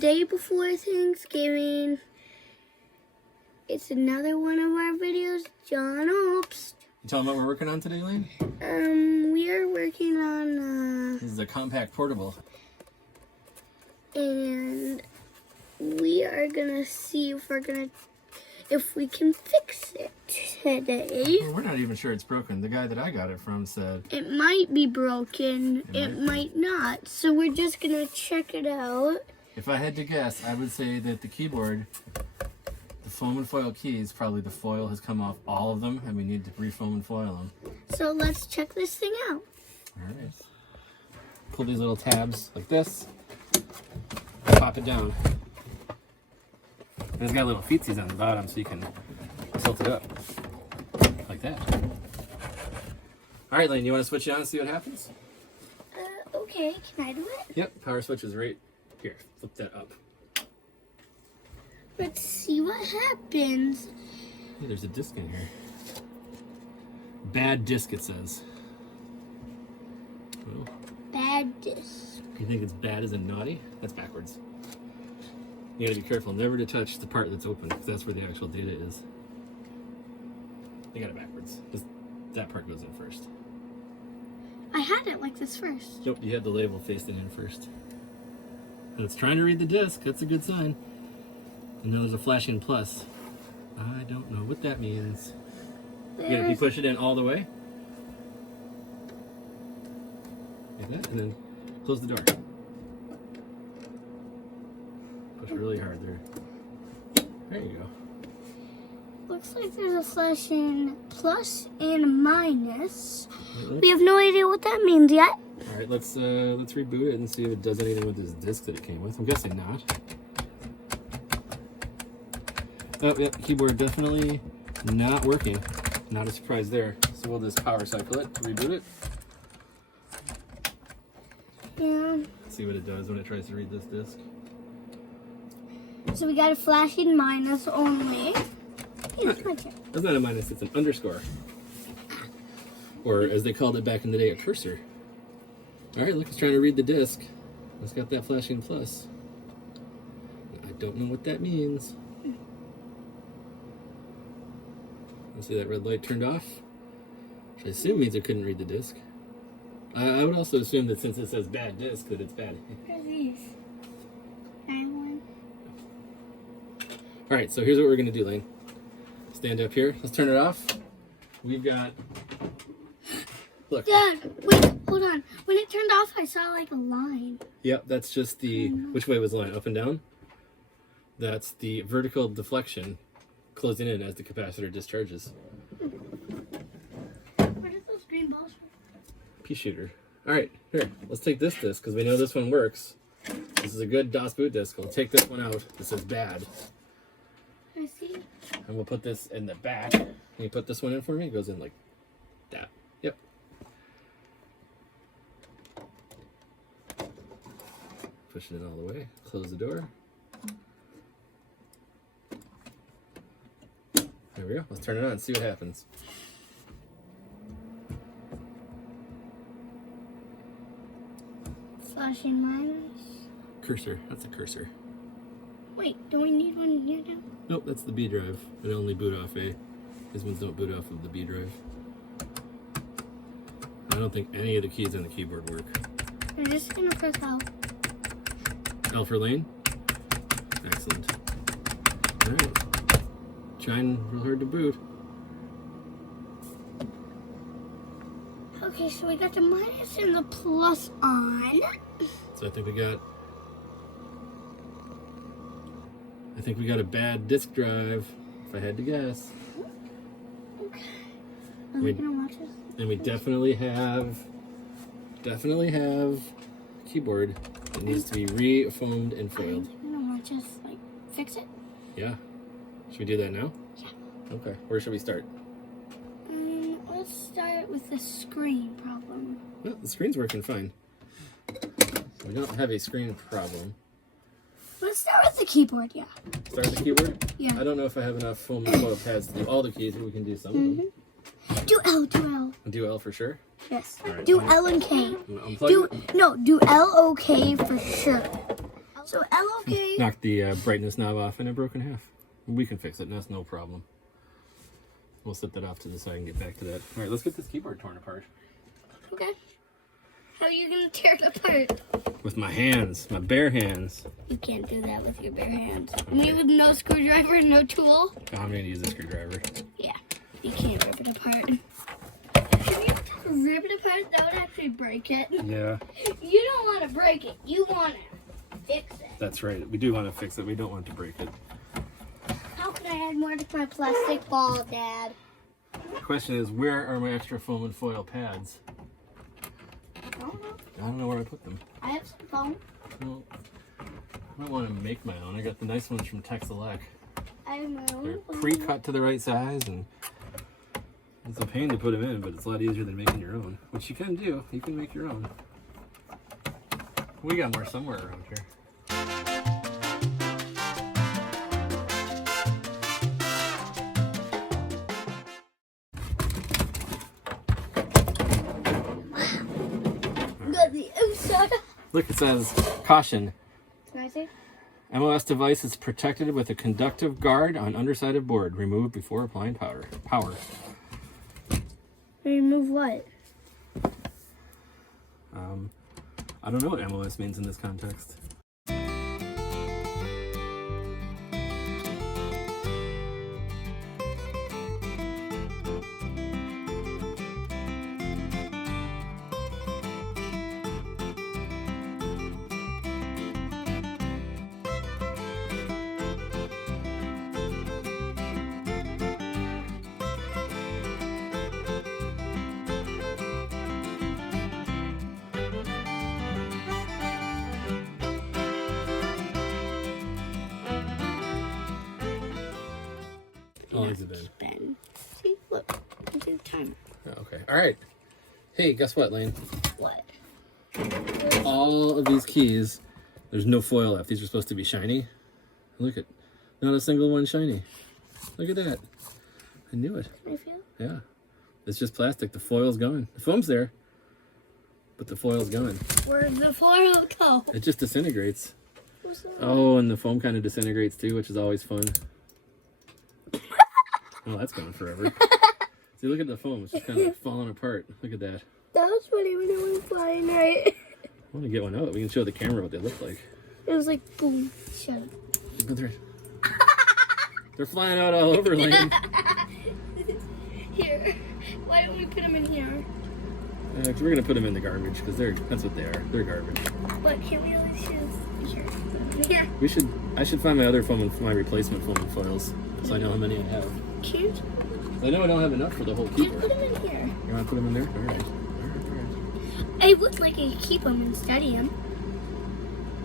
day before Thanksgiving. It's another one of our videos, John Obst. You tell them what we're working on today, Lain? We are working on, This is a Compaq Portable. and we are gonna see if we can fix it today. Well, we're not even sure it's broken. The guy that I got it from said It might be broken, it might not. So we're just gonna check it out. if I had to guess, I would say that the keyboard, the foam and foil keys, probably the foil has come off all of them, and we need to refoam and foil them. So let's check this thing out. All right. Pull these little tabs like this. Pop it down. And it's got little feetsies on the bottom, so you can tilt it up like that. All right, Lain, you want to switch it on and see what happens? Okay, can I do it? Yep, power switch is right here. Flip that up. Let's see what happens. Hey, there's a disc in here. Bad disc, it says. Well, Bad disc. you think it's bad as in naughty? That's backwards. You gotta be careful never to touch the part that's open, because that's where the actual data is. They got it backwards. That part goes in first. I had it like this first. Nope, you had the label facing in first. And it's trying to read the disc. That's a good sign. And now there's a flashing plus. I don't know what that means. If you push it in all the way. Like that, and then close the door. Push really hard there. There you go. Looks like there's a flashing plus and minus. We have no idea what that means yet. All right, let's reboot it and see if it does anything with this disc that it came with. I'm guessing not. Oh, yep, keyboard definitely not working. Not a surprise there. So we'll just power cycle it, reboot it. Yeah. See what it does when it tries to read this disc. So we got a flashing minus only. Here's my check. That's not a minus, it's an underscore. Or as they called it back in the day, a cursor. All right, look, it's trying to read the disc. It's got that flashing plus. I don't know what that means. See that red light turned off? Which I assume means it couldn't read the disc. I would also assume that since it says bad disc, that it's bad. What are these? Alright, so here's what we're going to do, Lain. Stand up here. Let's turn it off. We've got... Look. Dad, wait, hold on. When it turned off, I saw like a line. Yep, that's just the... Which way was the line? Up and down? That's the vertical deflection closing in as the capacitor discharges. Where did those green balls from? Pea shooter. Alright, here. Let's take this disc, because we know this one works. This is a good DOS boot disc. We'll take this one out. This says bad. I see. And we'll put this in the back. Can you put this one in for me? It goes in like that. Yep. Push it in all the way. Close the door. There we go. Let's turn it on and see what happens. Flashing minus. Cursor. That's a cursor. Wait, do we need one here now? Nope, that's the B drive. It only boot off A. These ones don't boot off of the B drive. I don't think any of the keys on the keyboard work. I'm just gonna press L. L for Lain? Excellent. Alright. Trying real hard to boot. Okay, so we got the minus and the plus on. So I think we got a bad disk drive, if I had to guess. Okay. Are we gonna watch this? And we definitely have keyboard that needs to be re-foamed and foiled. I'm gonna watch us like fix it. Yeah. Should we do that now? Yeah. Okay. Where should we start? Let's start with the screen problem. Well, the screen's working fine. We don't have a screen problem. Let's start with the keyboard, yeah. Start with the keyboard? Yeah. I don't know if I have enough foam and foil pads to do all the keys, but we can do some of them. Do L, do L. Do L for sure? Yes. All right. Do L and K. Unplug it. Do L, O, K for sure. So L-OK. Knocked the brightness knob off and it broke in half. We can fix it, and that's no problem. We'll set that off to the side and get back to that. All right, let's get this keyboard torn apart. Okay. How are you going to tear it apart? With my hands, my bare hands. You can't do that with your bare hands. Me with no screwdriver and no tool? Oh, I'm going to use a screwdriver. Yeah, you can't rip it apart. If you rip it apart, that would actually break it. Yeah. You don't want to break it. You want to fix it. That's right. We do want to fix it. We don't want to break it. How can I add more to my plastic ball, Dad? The question is, where are my extra foam and foil pads? I don't know. I don't know where I put them. I have some foam. Well, I don't want to make my own. I got the nice ones from Texelec. I have my own They're foam. pre-cut to the right size, and it's a pain to put them in, but it's a lot easier than making your own, which you can do. You can make your own. We got more somewhere around here. Look, it says, caution. Can I see? MOS device is protected with a conductive guard on underside of board. Remove before applying power. Remove what? I don't know what MOS means in this context. How long has it been? See, look. I see the timer. Oh, okay. All right. Hey, guess what, Lane? What? All of these keys, there's no foil left. These are supposed to be shiny. Look at, not a single one shiny. Look at that. I knew it. Can I feel? Yeah. It's just plastic. The foil's gone. The foam's there, but the foil's gone. Where'd the foil go? It just disintegrates. What's that? Oh, and the foam kind of disintegrates too, which is always fun. Oh, that's going forever. See, look at the foam. It's just kind of falling apart. Look at that. That was funny when it went flying, right? I want to get one out. We can show the camera what they look like. It was like, boom. Shut up. But they're flying out all over, Lane. Here. Why don't we put them in here? We're going to put them in the garbage because that's what they are. They're garbage. But can we always use here? Yeah. I should find my other foam and my replacement foam and foils so I know how many I have. Can't I know I don't have enough for the whole just keyboard. put them in here? You want to put them in there? All right. I would like to keep them and study them.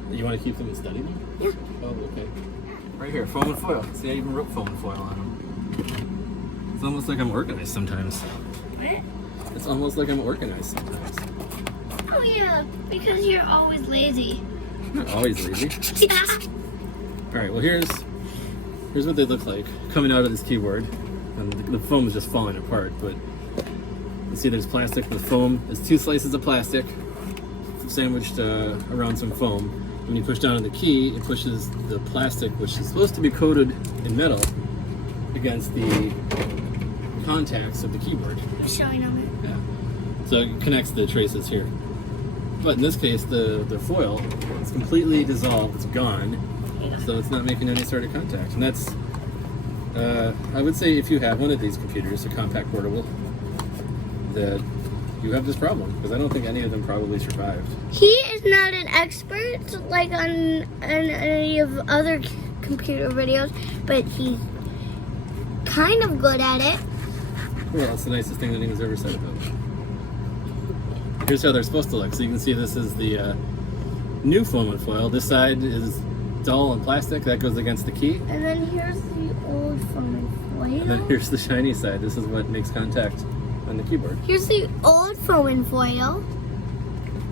You want to keep them and study them? Yeah. Oh, okay. Right here, foam and foil. See, I even wrote foam and foil on them. It's almost like I'm organized sometimes. What? It's almost like I'm organized sometimes. Oh yeah, because you're always lazy. I'm not always lazy. Yeah. All right, well here's what they look like coming out of this keyboard. And the foam is just falling apart, but you see there's plastic with foam. There's 2 slices of plastic sandwiched around some foam. When you push down on the key, it pushes the plastic, which is supposed to be coated in metal, against the contacts of the keyboard. I'm showing them it. Yeah. So it connects the traces here. But in this case, the foil is completely dissolved. It's gone. Yeah. So it's not making any sort of contact. And that's, I would say if you have one of these computers, a Compaq Portable, that you have this problem. Because I don't think any of them probably survived. He is not an expert like on any of other computer videos, but he's kind of good at it. Well, that's the nicest thing that anyone's ever said about it. Here's how they're supposed to look. So you can see this is the new foam and foil. This side is dull and plastic. That goes against the key. And then here's the old foam and foil. And then here's the shiny side. This is what makes contact on the keyboard. Here's the old foam and foil.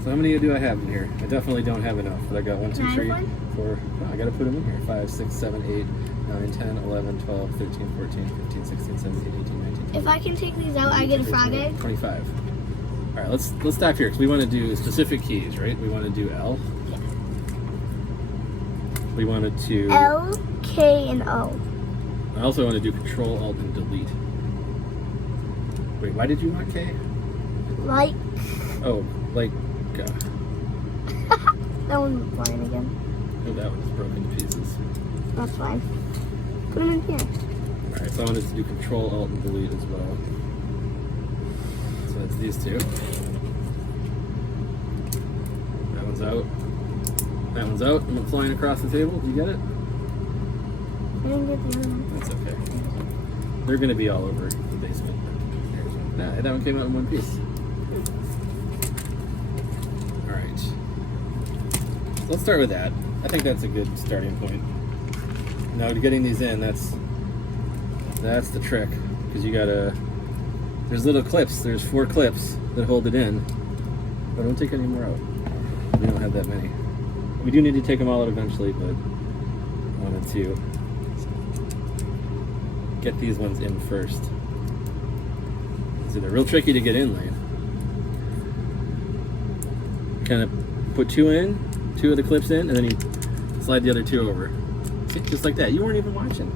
So how many do I have in here? I definitely don't have enough, but I got 1, 2, 3, 4. Oh, I gotta put them in here. 5, 6, 7, 8, 9, 10, 11, 12, 13, 14, 15, 16, 17, 18, 19, 20. If I can take these out, I get a frog egg. 25. All right, let's stop here because we want to do specific keys, right? We want to do L. Yeah. We wanted to... L, K, and O. I also want to do Control, Alt, and Delete. Wait, why did you want K? Like. Oh, like... That one's flying again. Oh, that one's broken to pieces. That's fine. Put them in here. Alright, so I wanted to do Control, Alt, and Delete as well. So that's these two. That one's out. That one's out. I'm flying across the table. Did you get it? I didn't get the other one. That's okay. They're going to be all over the basement. There's one. That one came out in one piece. Alright. So let's start with that. I think that's a good starting point. Now, to getting these in, that's the trick. Because you gotta... There's little clips. There's 4 clips that hold it in. But don't take any more out. We don't have that many. We do need to take them all out eventually, but I wanted to get these ones in first. So they're real tricky to get in, Lane. Kind of put 2 in, 2 of the clips in, and then you slide the other 2 over. See, just like that. You weren't even watching.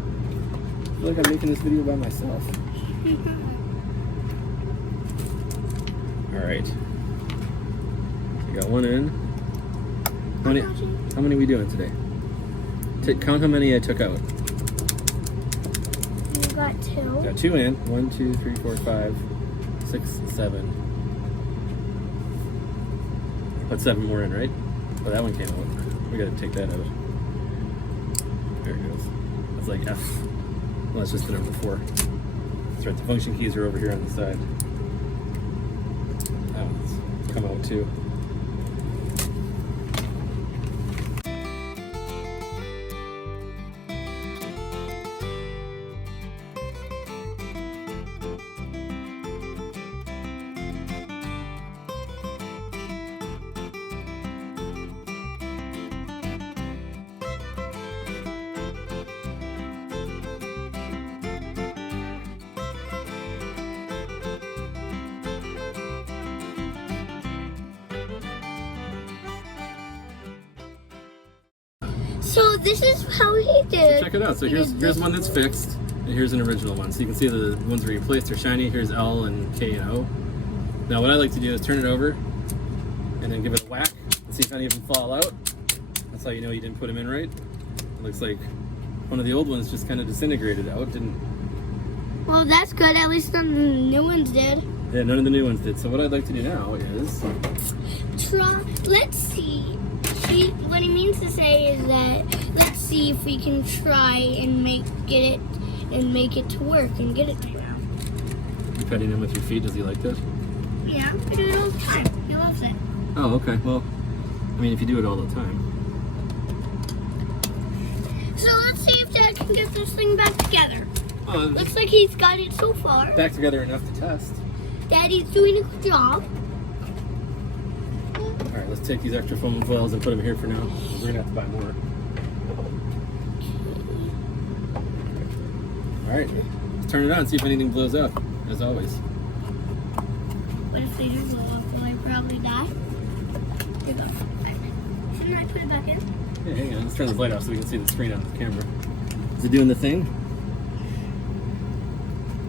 I feel like I'm making this video by myself. Alright. So you got 1 in. How many are we doing today? Count how many I took out. You got 2. Got 2 in. 1, 2, 3, 4, 5, 6, 7. Put 7 more in, right? Oh, that one came out. We gotta take that out. There it goes. That's like F. Well, that's just the number 4. That's right. The function keys are over here on the side. That one's come out too. So this is how he did. So check it out. So here's one that's fixed, and here's an original one. So you can see the ones we replaced are shiny. Here's L and K and O. Now what I like to do is turn it over, and then give it a whack, and see if any of them fall out. That's how you know you didn't put them in right. It looks like one of the old ones just kind of disintegrated out, didn't? Well, that's good. At least none of the new ones did. Yeah, none of the new ones did. So what I'd like to do now is Let's see. What he means to say is that let's see if we can try and make it to work and get it to work. You petting him with your feet. Does he like that? Yeah, I do it all the time. He loves it. Oh, okay. Well, I mean, if you do it all the time. So let's see if Dad can get this thing back together. Oh, Looks like he's got it so far. back together enough to test. Daddy's doing a good job. Alright, let's take these extra foam foils and put them here for now. We're gonna have to buy more. Alright, let's turn it on, see if anything blows up, as always. What if they do blow up? Will I probably die? Here you go. Shouldn't I put it back in? Yeah, hang on, let's turn this light off so we can see the screen on the camera. Is it doing the thing?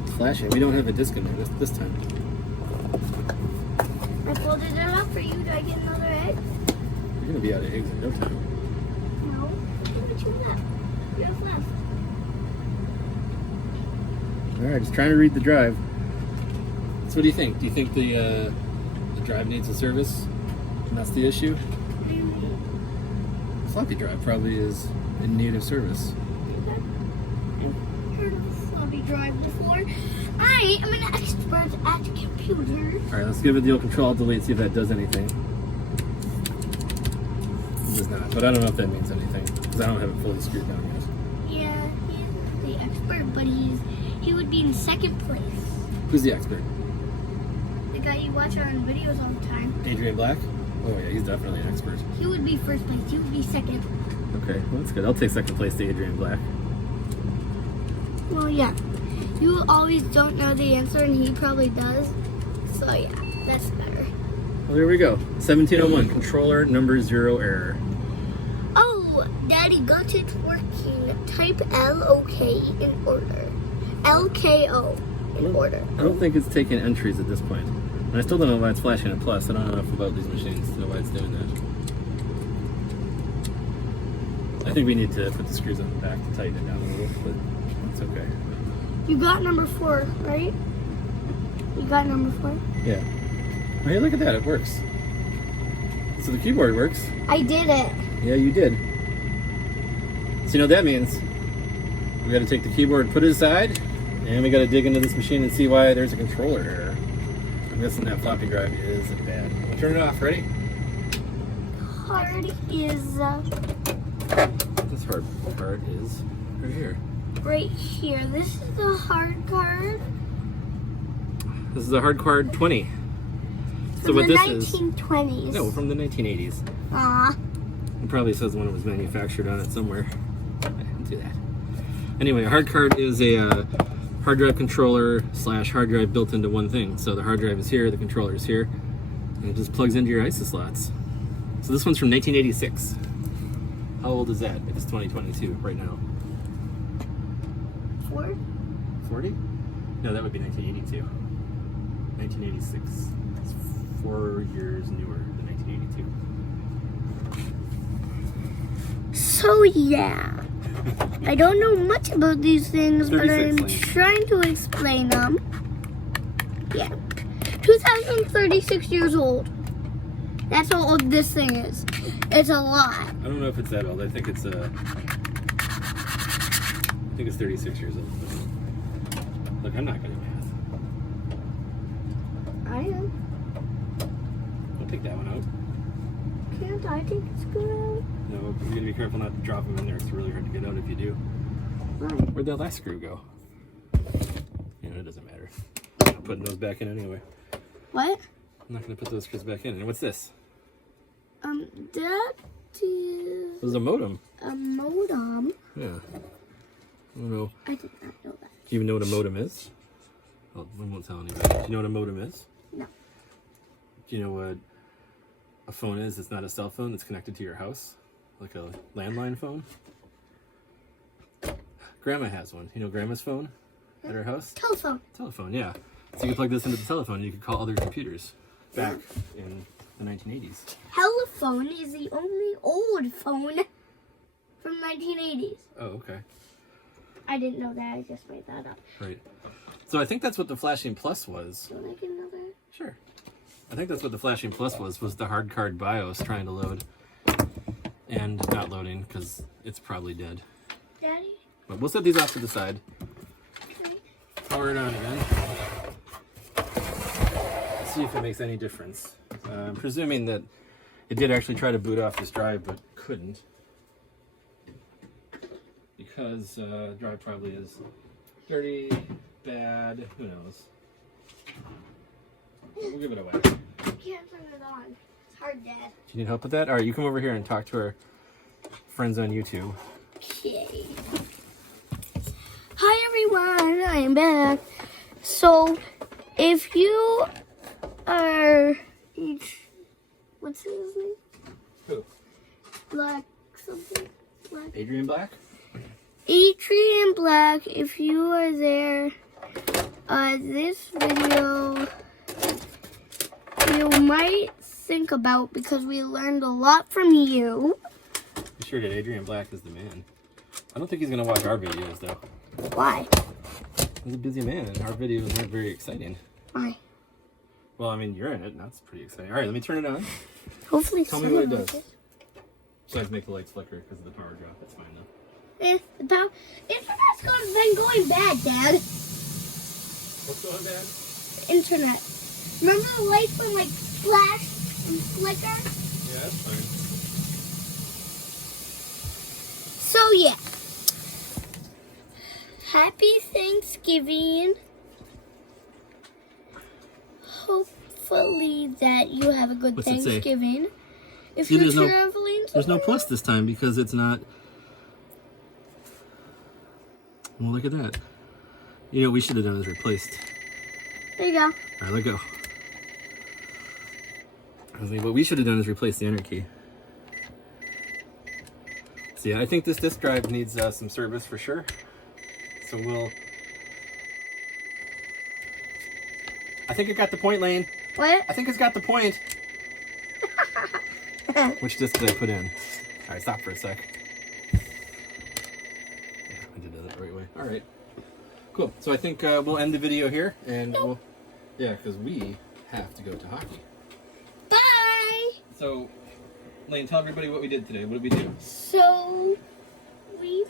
It's flashing. We don't have a disc in there this time. I folded it up for you. Do I get another egg? You're gonna be out of eggs in no time. No. Give it to me left. Yours left. Alright, just trying to read the drive. So what do you think? Do you think the drive needs a service? And that's the issue? What do you mean? Floppy drive probably is in need of service. I've heard of a floppy drive before. I am an expert at computers. Alright, let's give it the old Control Delete, see if that does anything. It does not, but I don't know if that means anything, because I don't have it fully screwed down yet. Yeah, he's the expert, but he would be in second place. Who's the expert? The guy you watch on videos all the time. Adrian Black? Oh yeah, he's definitely an expert. He would be first place. He would be second. Okay, well that's good. I'll take second place to Adrian Black. Well, yeah. You always don't know the answer, and he probably does. So, yeah, that's better. Well, there we go. 1701, controller number 0 error. Oh, Daddy got it working. Type L-O-K in order. L-K-O in order. I don't think it's taking entries at this point. And I still don't know why it's flashing a plus. I don't know enough about these machines to know why it's doing that. I think we need to put the screws on the back to tighten it down a little, but it's okay. You got number 4, right? You got number 4? Yeah. Oh, hey, look at that. It works. So the keyboard works. I did it. Yeah, you did. So you know what that means? We got to take the keyboard, put it aside, and we got to dig into this machine and see why there's a controller error. I'm guessing that floppy drive is bad. I'll turn it off. Ready? Hard is This hard part is right here. right here. This is the hard card. This is a hard card 20. So From what the this 1920s. is? No, from the 1980s. Aw. It probably says when it was manufactured on it somewhere. I didn't do that. Anyway, a hard card is a hard drive controller / hard drive built into one thing. So the hard drive is here, the controller is here, and it just plugs into your ISO slots. So this one's from 1986. How old is that if it's 2022 right now? 4? 40? No, that would be 1982. 1986. It's 4 years newer than 1982. So yeah. I don't know much about these things, but 36 I'm lanes. trying to explain them. Yeah. 2036 years old. That's how old this thing is. It's a lot. I don't know if it's that old. I think it's 36 years old. Look, I'm not good at math. I am. I'll take that one out. Can't I think it's good? No, you gotta be careful not to drop them in there. It's really hard to get out if you do. Right. Where'd that last screw go? You know, it doesn't matter. I'm not putting those back in anyway. What? I'm not gonna put those screws back in. And what's this? That is This is a modem. a modem. Yeah. I don't know. I did not know that. Do you even know what a modem is? Oh, we won't tell anybody. Do you know what a modem is? No. Do you know what a phone is? It's not a cell phone. It's connected to your house, like a landline phone. Grandma has one. You know Grandma's phone at her house? Telephone. Telephone, yeah. So you can plug this into the telephone and you can call other computers back in the 1980s. Telephone is the only old phone from 1980s. Oh, okay. I didn't know that. I just made that up. Right. So I think that's what the flashing plus was. Don't I get another? Sure. I think that's what the flashing plus was the hard card BIOS trying to load and not loading because it's probably dead. Daddy? But we'll set these off to the side. Okay. Power it on again. See if it makes any difference. I'm presuming that it did actually try to boot off this drive, but couldn't. Because drive probably is dirty, bad, who knows. We'll give it away. I can't turn it on. It's hard, Dad. Do you need help with that? All right, you come over here and talk to our friends on YouTube. Okay. Hi, everyone. I am back. So, if you are what's his name? Who? Black something. Black. Adrian Black? Adrian Black, if you are there, this video you might think about because we learned a lot from you. You sure did. Adrian Black is the man. I don't think he's going to watch our videos, though. Why? He's a busy man, and our videos aren't very exciting. Why? Well, I mean, you're in it, and that's pretty exciting. All right, let me turn it on. Hopefully Tell me what it someone does. watches. Besides make the lights flicker because of the power drop. That's fine, though. Internet's been going bad, Dad. What's going bad? Internet. Remember the lights would like flash and flicker? Yeah, that's fine. So yeah. Happy Thanksgiving. Hopefully that you have a good What's it say? Thanksgiving. If See, you're there's no- traveling, There's no somewhere- plus this time because it's not... Well, look at that. You know what we should have done is replaced. There you go. All right, let go. I think what we should have done is replace the enter key. So yeah, I think this disk drive needs some service for sure. So I think it got the point, Lane. What? I think it's got the point. Which disc did I put in? All right, stop for a sec. Yeah, I did it the right way. All right, cool. So I think we'll end the video here, and yeah, because we have to go to hockey. Bye. So, Lane, tell everybody what we did today. What did we do? So we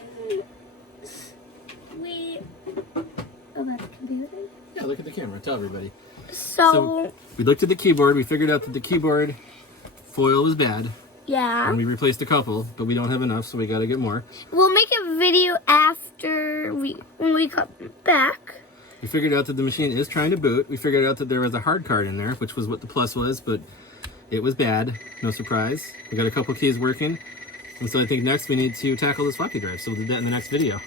oh, that's the computer. Yeah, look at the camera. Tell everybody. So We looked at the keyboard. We figured out that the keyboard foil was bad, yeah, and we replaced a couple, but we don't have enough, so we got to get more. we'll make a video after when we come back. We figured out that the machine is trying to boot. We figured out that there was a hard card in there, which was what the plus was, but it was bad. No surprise. We got a couple keys working, and so I think next we need to tackle this floppy drive. So we'll do that in the next video.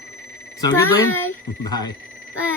Sound good, Lane? Bye.